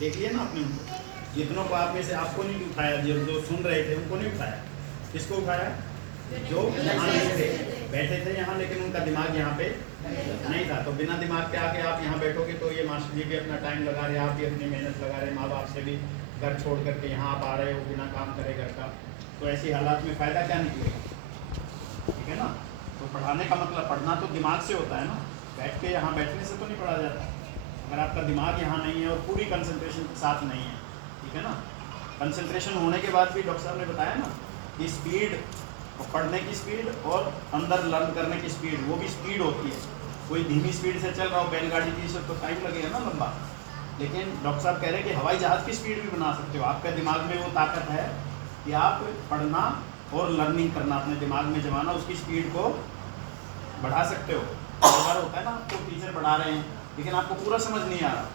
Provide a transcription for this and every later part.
देख लिया ना आपने उनको, जितनों को आप में से आपको नहीं उठाया, जो सुन रहे थे उनको नहीं उठाया, किसको उठाया? जो यहाँ नहीं थे, बैठे थे यहाँ लेकिन उनका दिमाग यहाँ पे नहीं था। तो बिना दिमाग के आके आप यहाँ बैठोगे तो ये मास्टर जी भी अपना टाइम लगा रहे, आप भी अपनी मेहनत लगा रहे, माँ बाप से भी घर छोड़ करके यहाँ आप आ रहे हो बिना काम करे घर का, तो ऐसी हालात में फ़ायदा क्या निकलेगा? ठीक है ना। तो पढ़ाने का मतलब पढ़ना तो दिमाग से होता है ना, बैठ के यहाँ बैठने से तो नहीं पढ़ा जाता। अगर आपका दिमाग यहाँ नहीं है और पूरी कंसंट्रेशन के साथ नहीं है, ठीक है ना, कंसंट्रेशन होने के बाद भी डॉक्टर साहब ने बताया ना कि स्पीड, पढ़ने की स्पीड और अंदर लर्न करने की स्पीड, वो भी स्पीड होती है। कोई धीमी स्पीड से चल रहा हो बैलगाड़ी की, से तो टाइम लगेगा ना लंबा, लेकिन डॉक्टर साहब कह रहे हैं कि हवाई जहाज़ की स्पीड भी बना सकते हो। आपके दिमाग में वो ताकत है कि आप पढ़ना और लर्निंग करना अपने दिमाग में जमाना, उसकी स्पीड को बढ़ा सकते हो। कई बार होता है ना, आपको टीचर पढ़ा रहे हैं लेकिन आपको पूरा समझ नहीं आ रहा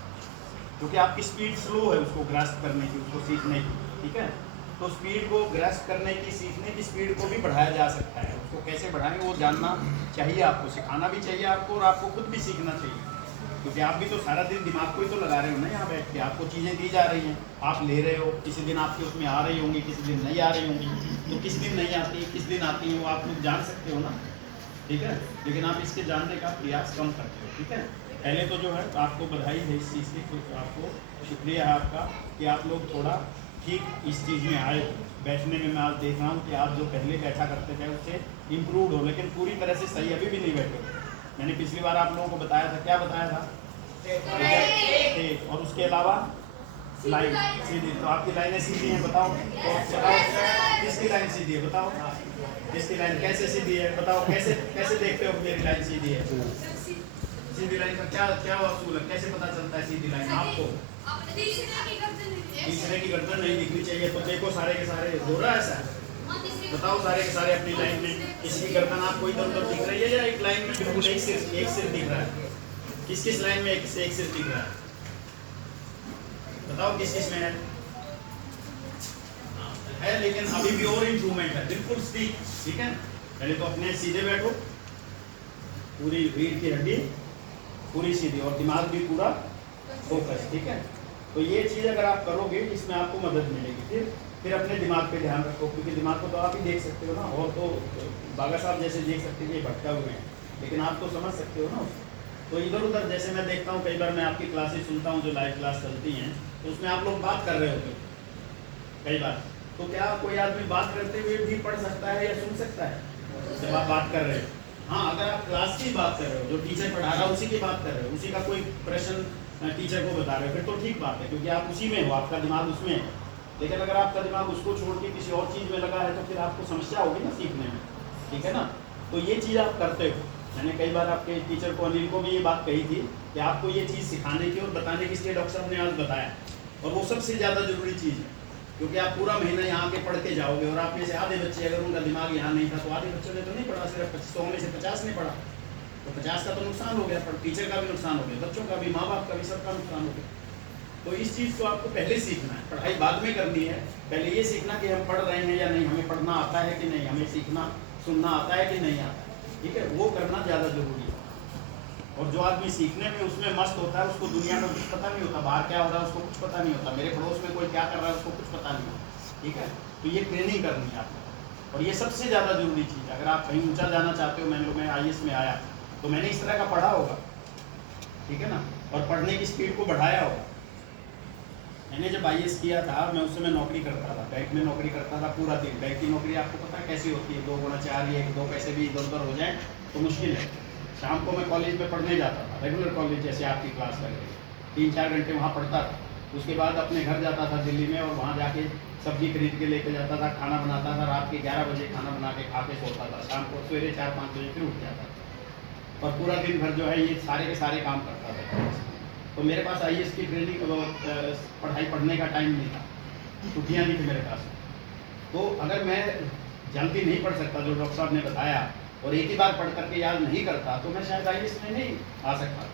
क्योंकि आपकी स्पीड स्लो है उसको ग्रास्प करने की, उसको सीखने की, ठीक है। तो स्पीड को ग्रास्प करने की, सीखने की स्पीड को भी बढ़ाया जा सकता है। उसको कैसे बढ़ाएंगे वो जानना चाहिए आपको, सिखाना भी चाहिए आपको, और आपको खुद भी सीखना चाहिए, क्योंकि आप भी तो सारा दिन दिमाग को ही तो लगा रहे हो ना यहाँ बैठ के। आपको चीज़ें दी जा रही हैं, आप ले रहे हो, किसी दिन आपकी उसमें आ रही होंगी, किसी दिन नहीं आ रही होंगी, तो किस दिन नहीं आती किस दिन आती हैं वो आप लोग जान सकते हो ना, ठीक है। लेकिन आप इसके जानने का प्रयास कम करते हो, ठीक है। पहले तो जो है आपको बधाई है इस चीज़ की, तो आपको शुक्रिया है आपका कि आप लोग थोड़ा ठीक इस चीज़ में आए। बैठने में मैं आज देख रहा हूँ कि आप जो पहले बैठा करते थे उससे इम्प्रूव हो, लेकिन पूरी तरह से सही अभी भी नहीं बैठे हो। मैंने पिछली बार आप लोगों को बताया था, क्या बताया था? और उसके अलावा लाइन सीधी, तो आपकी लाइनें सीधी हैं बताओ, तो चलाओ, किसकी लाइन सीधी है बताओ, किसकी लाइन कैसे सीधी है बताओ, कैसे कैसे देखते हो मेरी लाइन सीधी है? सीधी लाइन का क्या क्या असूल है, कैसे पता चलता है सीधी लाइन आपको? तीसरे की गर्दन नहीं दिखनी चाहिए, तो देखो सारे के सारे हो रहा है ऐसा, बताओ सारे के सारे अपनी लाइन में, इसकी गर्दन आपको इधर उधर दिख रही है या एक लाइन में बिल्कुल एक सिर दिख रहा है? किस किस लाइन में एक सिर दिख रहा है बताओ, किस किस में है? लेकिन अभी भी और इम्प्रूवमेंट है, बिल्कुल ठीक है। पहले तो अपने सीधे बैठो, पूरी रीढ़ की हड्डी पूरी सीधी और दिमाग भी पूरा फोकस, ठीक है। तो ये चीज़ अगर आप करोगे इसमें आपको मदद मिलेगी। फिर अपने दिमाग पे ध्यान रखो, क्योंकि दिमाग को तो आप ही देख सकते हो ना, और तो बागा साहब जैसे देख सकते हैं भटका हुए हैं, लेकिन आप तो समझ सकते हो ना। तो इधर उधर जैसे मैं देखता हूँ, कई बार मैं आपकी क्लासेस सुनता हूँ जो लाइव क्लास चलती हैं, तो उसमें आप लोग बात कर रहे होते हो कई बार, तो क्या कोई आदमी बात करते हुए भी पढ़ सकता है या सुन सकता है जब आप बात कर रहे हो? हाँ, अगर आप क्लास की बात कर रहे हो, जो टीचर पढ़ा रहा है उसी की बात कर रहे हो, उसी का कोई प्रश्न टीचर को बता रहे हो, फिर तो ठीक बात है क्योंकि आप उसी में हो, आपका दिमाग उसमें है। लेकिन अगर आपका दिमाग उसको छोड़ के किसी और चीज़ में लगा है तो फिर आपको समस्या होगी ना सीखने में, ठीक है ना। तो ये चीज़ आप करते हो। मैंने कई बार आपके टीचर को, अनिल को भी ये बात कही थी कि आपको ये चीज़ सिखाने की और बताने की, इसलिए डॉक्टर साहब ने आज बताया, और वो सबसे ज़्यादा ज़रूरी चीज़ है, क्योंकि आप पूरा महीना यहाँ के पढ़ के जाओगे और आप में से आधे बच्चे अगर उनका दिमाग यहाँ नहीं था, तो आधे बच्चों ने तो नहीं पढ़ा, सिर्फ 100 में से 50 ने पढ़ा, तो 50 का तो नुकसान हो गया, पर टीचर का भी नुकसान हो गया, बच्चों का भी, माँ बाप का भी, सबका नुकसान हो गया। तो इस चीज़ को आपको पहले सीखना है, पढ़ाई बाद में करनी है। पहले ये सीखना कि हम पढ़ रहे हैं या नहीं, हमें पढ़ना आता है कि नहीं, हमें सीखना सुनना आता है कि नहीं आता है, ठीक है, वो करना ज़्यादा ज़रूरी है। और जो आदमी सीखने में उसमें मस्त होता है, उसको दुनिया में कुछ पता नहीं होता, बाहर क्या हो रहा है उसको कुछ पता नहीं होता, मेरे पड़ोस में कोई क्या कर रहा है उसको कुछ पता नहीं होता, ठीक है। तो ये ट्रेनिंग करनी है आपको, और ये सबसे ज़्यादा जरूरी चीज़। अगर आप कहीं ऊंचा जाना चाहते हो, मैं IAS में आया तो मैंने इस तरह का पढ़ा होगा, ठीक है ना, और पढ़ने की स्पीड को बढ़ाया होगा। मैंने जब IAS किया था, मैं उस समय नौकरी करता था, बैंक में नौकरी करता था पूरा दिन। बैंक की नौकरी आपको पता है कैसी होती है, 2 गुना 4, ये 2 पैसे भी इधर उधर हो जाए तो मुश्किल है। शाम को मैं कॉलेज में पढ़ने जाता था, रेगुलर कॉलेज जैसे आपकी क्लास करके 3-4 घंटे वहाँ पढ़ता था। उसके बाद अपने घर जाता था दिल्ली में, और वहाँ जाके सब्जी खरीद के लेके जाता था, खाना बनाता था, रात के 11 बजे खाना बना के खा के सोता था, शाम को सवेरे 4-5 बजे फिर उठ जाता था, और पूरा दिन भर जो है ये सारे के सारे काम करता था। तो मेरे पास IAS की ट्रेनिंग, पढ़ाई पढ़ने का टाइम नहीं था, छुट्टियाँ नहीं थी मेरे पास। तो अगर मैं जल्दी नहीं पढ़ सकता जो डॉक्टर साहब ने बताया, और एक ही बार पढ़ करके याद नहीं करता, तो मैं शायद IAS में नहीं आ सकता,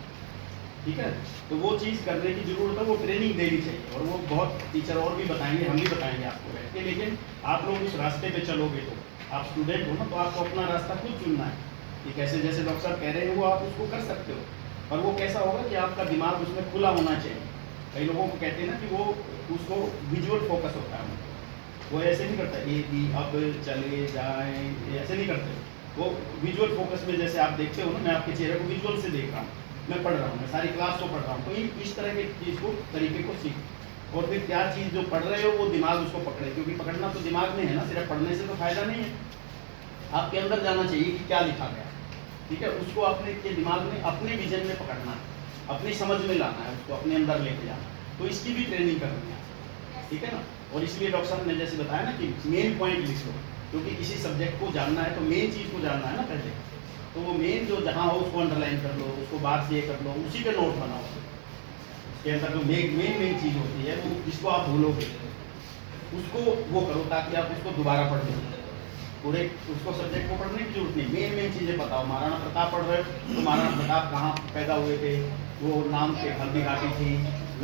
ठीक है। तो वो चीज़ करने की ज़रूरत है, वो ट्रेनिंग देनी चाहिए, और वो बहुत टीचर और भी बताएंगे, हम भी बताएंगे आपको बैठ के। लेकिन आप लोग उस रास्ते पे चलोगे, तो आप स्टूडेंट हो ना, तो आपको अपना रास्ता खुद चुनना है कि कैसे, जैसे डॉक्टर साहब कह रहे हैं वो आप उसको कर सकते हो, और वो कैसा होगा कि आपका दिमाग उसमें खुला होना चाहिए, कई लोगों को कहते हैं ना कि वो उसको विजुअल फोकस होता है, वो ऐसे नहीं करता ए बी अब चले जाएं, ऐसे नहीं करते। वो विजुअल फोकस में जैसे आप देखते हो ना, मैं आपके चेहरे को विजुअल से देख रहा हूँ, मैं पढ़ रहा हूँ, मैं सारी क्लास को पढ़ रहा हूँ, तो इस तरह के चीज़ को तरीके को सीख, और फिर क्या चीज़ जो पढ़ रहे हो वो दिमाग उसको पकड़े, क्योंकि पकड़ना तो दिमाग में है ना, सिर्फ पढ़ने से तो फायदा नहीं है, आपके अंदर जाना चाहिए कि क्या लिखा गया, ठीक है, उसको अपने के दिमाग में अपने विजन में पकड़ना है, अपनी समझ में लाना है, उसको अपने अंदर लेके जाना, तो इसकी भी ट्रेनिंग करनी है, ठीक है ना। और इसलिए डॉक्टर साहब ने जैसे बताया ना कि मेन पॉइंट लिख लो, क्योंकि किसी सब्जेक्ट को जानना है तो मेन चीज़ को जानना है ना पहले, तो वो मेन जो जहाँ हो उसको अंडरलाइन कर लो, उसको बाहर से ये कर लो, उसी के नोट बनाओ, उसके अंदर जो मेन चीज़ होती है वो जिसको आप भूलोगे उसको वो करो, ताकि आप उसको दोबारा पढ़ लो, पूरे उसको सब्जेक्ट को पढ़ने की जरूरत नहीं, मेन चीज़ें बताओ। महाराणा प्रताप पढ़ रहे हो तो महाराणा प्रताप कहाँ पैदा हुए थे, वो नाम के हल्दी घाटी थी,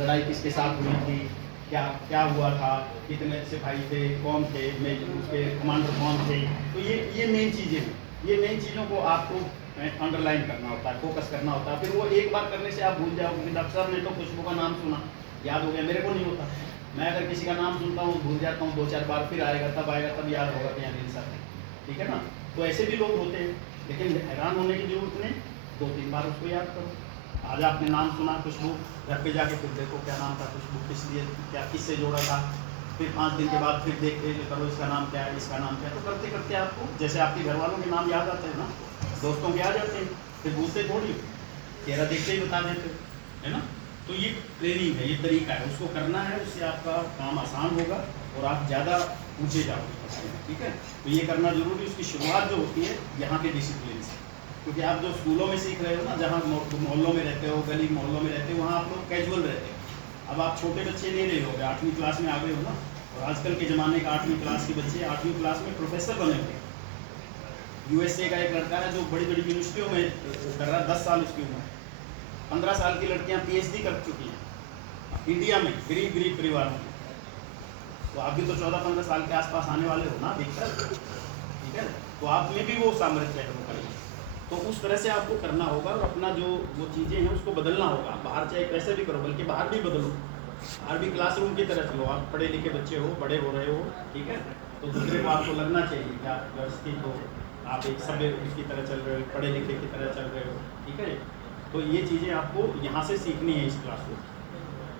लड़ाई किसके साथ हुई थी, क्या क्या हुआ था, कितने सिपाही थे, कौन थे, उसके कमांडर कौन थे, तो ये मेन चीज़ें हैं, ये मेन चीज़ों को आपको अंडरलाइन करना होता है, फोकस करना होता है, फिर वो एक बार करने से आप भूल जाओगे। डॉक्टर साहब ने तो खुशबू का नाम सुना, याद हो गया, मेरे को नहीं होता, मैं अगर किसी का नाम सुनता हूँ भूल जाता हूँ, 2-4 बार फिर आएगा, तब याद होगा कि यहाँ दिल सर है, ठीक है ना। तो ऐसे भी लोग होते हैं, लेकिन हैरान होने की जरूरत नहीं, 2-3 बार उसको याद करो। आज आपने नाम सुना खुशबू, घर पे जाके फिर देखो क्या नाम था खुशबू, किस लिए, क्या किससे जोड़ा था, फिर 5 दिन के बाद फिर देखते करो इसका नाम क्या है, इसका नाम क्या है, तो करते करते आपको जैसे आपके घर वालों के नाम याद आते हैं ना, दोस्तों के आ जाते हैं, फिर पूछते थोड़ी, चेहरा देखते ही बता देते, है ना। तो ये ट्रेनिंग है, ये तरीका है, उसको करना है, उससे आपका काम आसान होगा और आप ज़्यादा ऊँचे जाओगे, ठीक है। तो ये करना जरूरी, उसकी शुरुआत जो होती है यहाँ के डिसिप्लिन से, क्योंकि आप जो स्कूलों में सीख रहे हो ना, जहाँ मोहल्लों में रहते हो, गली मोहल्लों में रहते हो, वहाँ आप लोग कैजुअल रहते हो। अब आप छोटे बच्चे नहीं रहे हो, 8वीं क्लास में आ गए हो ना, और आजकल के ज़माने का 8वीं क्लास के बच्चे 8वीं क्लास में प्रोफेसर बने हुए। USA का एक लड़का है जो बड़ी बड़ी यूनिवर्सिटियों में कर रहा है, 10 साल उसकी उम्र, 15 साल की लड़कियाँ PhD कर चुकी हैं इंडिया में, गरीब परिवारों में। तो आप भी तो 14-15 साल के आसपास आने वाले हो ना देखकर, ठीक है, तो आप में भी वो सामर्थ्य है वो करेंगे, तो उस तरह से आपको करना होगा और अपना जो वो चीज़ें हैं उसको बदलना होगा। बाहर चाहे कैसे भी करो, बल्कि बाहर भी बदलो, बाहर भी क्लासरूम की तरह चलो, आप पढ़े लिखे बच्चे हो, बड़े हो रहे हो, ठीक है, तो दूसरे को आपको लगना चाहिए कि आप व्यवस्थित हो, आप एक सभ्य उसकी तरह चल रहे हो, पढ़े लिखे की तरह चल रहे हो, ठीक है। तो ये चीज़ें आपको यहाँ से सीखनी है इस क्लासरूम।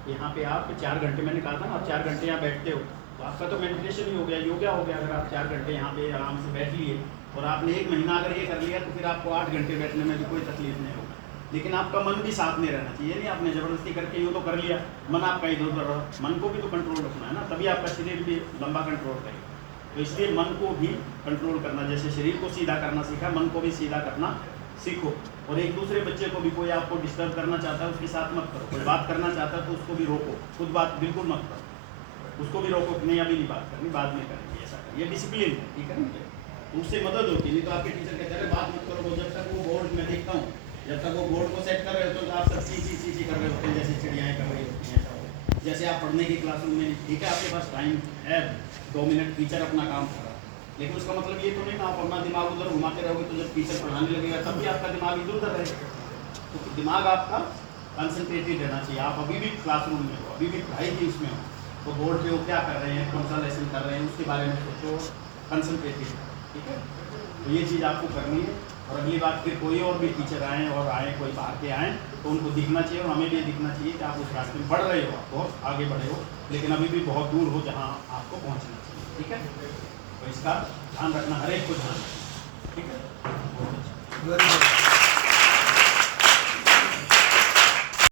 यहाँ पे आप 4 घंटे, मैंने कहा था ना, आप 4 घंटे यहाँ बैठते हो तो आपका तो मेडिटेशन ही हो गया, योगा हो गया। अगर आप 4 घंटे यहाँ पे आराम से बैठ लिए और आपने 1 महीना अगर ये कर लिया तो फिर आपको 8 घंटे बैठने में भी कोई तकलीफ नहीं होगा। लेकिन आपका मन भी साथ में रहना चाहिए, नहीं आपने ज़बरदस्ती करके यूँ तो कर लिया, मन आपका इधर उधर रहा, मन को भी तो कंट्रोल रखना है ना, तभी आपका शरीर भी लंबा कंट्रोल करेगा। तो इसलिए मन को भी कंट्रोल करना, जैसे शरीर को सीधा करना सीखा, मन को भी सीधा करना सीखो। और एक दूसरे बच्चे को भी, कोई आपको डिस्टर्ब करना चाहता है उसके साथ मत करो, कोई बात करना चाहता है तो उसको भी रोको, खुद बात बिल्कुल मत करो, उसको भी रोको कि नहीं अभी नहीं बात करनी, बाद में करेंगे, ऐसा करें, ये डिसिप्लिन है, ठीक है ना। उससे मदद होती, नहीं तो आपके टीचर कहते हैं बात मत करो, जब तक वो बोर्ड में देखता हूँ, जब तक वो बोर्ड को सेट कर रहे हो तो आप सब ची कर रहे होते हैं, जैसे चिड़ियाएँ कर रही होती हैं, ऐसा जैसे आप पढ़ने की क्लासरूम में, ठीक है आपके पास टाइम है 2 मिनट, टीचर अपना काम कर रहा है, लेकिन उसका मतलब ये तो नहीं ना आप अपना दिमाग उधर घुमाते रहोगे, तो जब टीचर पढ़ाने लगेगा तब भी आपका दिमाग इधर उधर रहेगा। तो दिमाग आपका कंसंट्रेटेड रहना चाहिए, आप अभी भी क्लासरूम में हो, अभी भी पढ़ाई की उसमें हो, तो बोर्ड पे वो क्या कर रहे हैं, कौन सा लेसन कर रहे हैं, उसके बारे में सोचो, कंसंट्रेटेड, ठीक है। तो ये चीज़ आपको करनी है। और अगली बात फिर कोई और भी टीचर आएँ और कोई बाहर के आएँ तो उनको दिखना चाहिए, और हमें भी दिखना चाहिए कि आप उस रास्ते में बढ़ रहे हो, आप बहुत आगे बढ़े हो, लेकिन अभी भी बहुत दूर हो जहाँ आपको पहुँचना चाहिए, ठीक है। तो इसका ध्यान रखना, हर एक को ध्यान रखना, ठीक है।